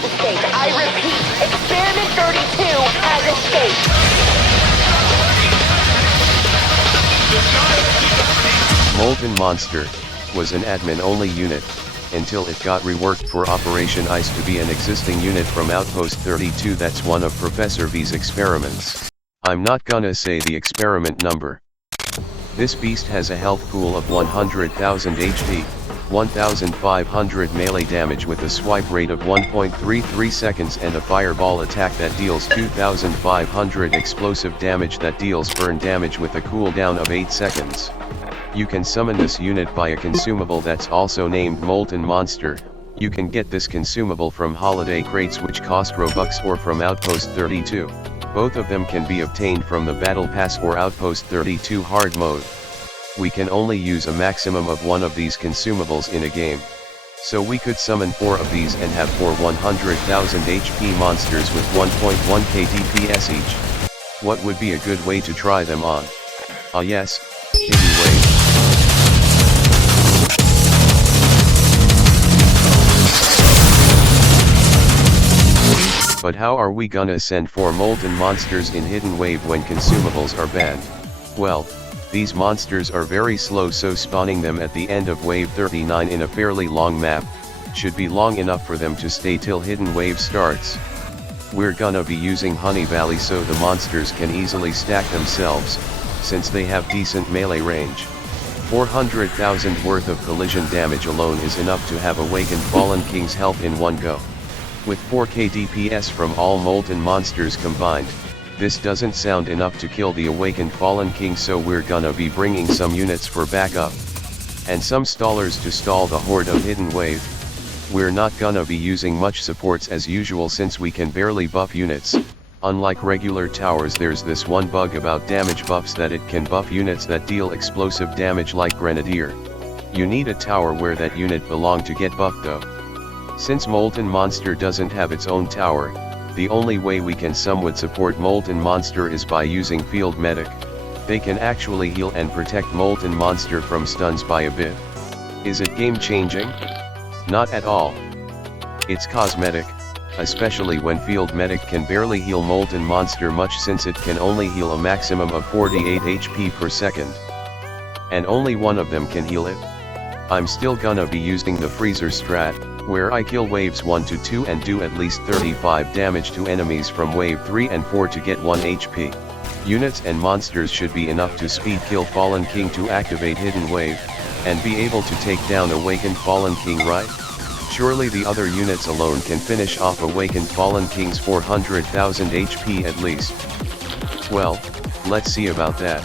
has escaped. I repeat, Experiment 32 has escaped. Molten Monster was an admin-only unit, until it got reworked for Operation ICE to be an existing unit from Outpost 32. That's one of Professor V's experiments. I'm not gonna say the experiment number. This beast has a health pool of 100,000 HP, 1,500 melee damage with a swipe rate of 1.33 seconds and a fireball attack that deals 2,500 explosive damage that deals burn damage with a cooldown of 8 seconds. You can summon this unit by a consumable that's also named Molten Monster. You can get this consumable from holiday crates which cost Robux or from Outpost 32. Both of them can be obtained from the Battle Pass or Outpost 32 hard mode. We can only use a maximum of one of these consumables in a game. So we could summon 4 of these and have 4 100,000 HP monsters with 1.1k DPS each. What would be a good way to try them on? Ah yes, Hidden Wave. But how are we gonna send 4 molten monsters in Hidden Wave when consumables are banned? Well, these monsters are very slow, so spawning them at the end of Wave 39 in a fairly long map should be long enough for them to stay till Hidden Wave starts. We're gonna be using Honey Valley so the monsters can easily stack themselves, since they have decent melee range. 400,000 worth of collision damage alone is enough to have Awakened Fallen King's health in one go. With 4k DPS from all molten monsters combined, this doesn't sound enough to kill the Awakened Fallen King, so we're gonna be bringing some units for backup. And some stallers to stall the horde of Hidden Wave. We're not gonna be using much supports as usual since we can barely buff units. Unlike regular towers, there's this one bug about damage buffs that it can buff units that deal explosive damage like Grenadier. You need a tower where that unit belong to get buffed though. Since Molten Monster doesn't have its own tower, the only way we can somewhat support Molten Monster is by using Field Medic. They can actually heal and protect Molten Monster from stuns by a bit. Is it game changing? Not at all. It's cosmetic, especially when Field Medic can barely heal Molten Monster much since it can only heal a maximum of 48 HP per second. And only one of them can heal it. I'm still gonna be using the Freezer strat, where I kill waves 1 to 2 and do at least 35 damage to enemies from wave 3 and 4 to get 1 HP. Units and monsters should be enough to speed kill Fallen King to activate Hidden Wave, and be able to take down Awakened Fallen King, right? Surely the other units alone can finish off Awakened Fallen King's 400,000 HP at least. Well, let's see about that.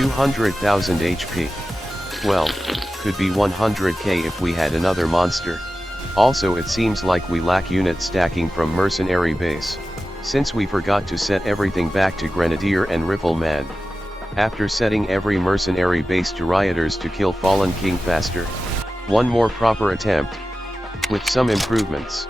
200,000 HP. Well, could be 100k if we had another monster. Also it seems like we lack unit stacking from mercenary base, since we forgot to set everything back to Grenadier and Rifleman. After setting every mercenary base to rioters to kill Fallen King faster. One more proper attempt. With some improvements.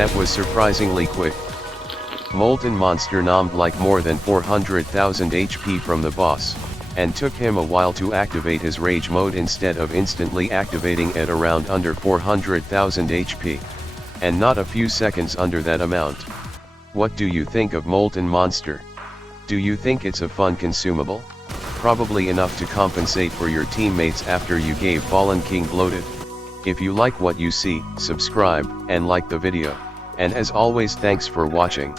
That was surprisingly quick. Molten Monster nommed like more than 400,000 HP from the boss, and took him a while to activate his rage mode instead of instantly activating at around under 400,000 HP. And not a few seconds under that amount. What do you think of Molten Monster? Do you think it's a fun consumable? Probably enough to compensate for your teammates after you gave Fallen King bloated. If you like what you see, subscribe, and like the video. And as always, thanks for watching.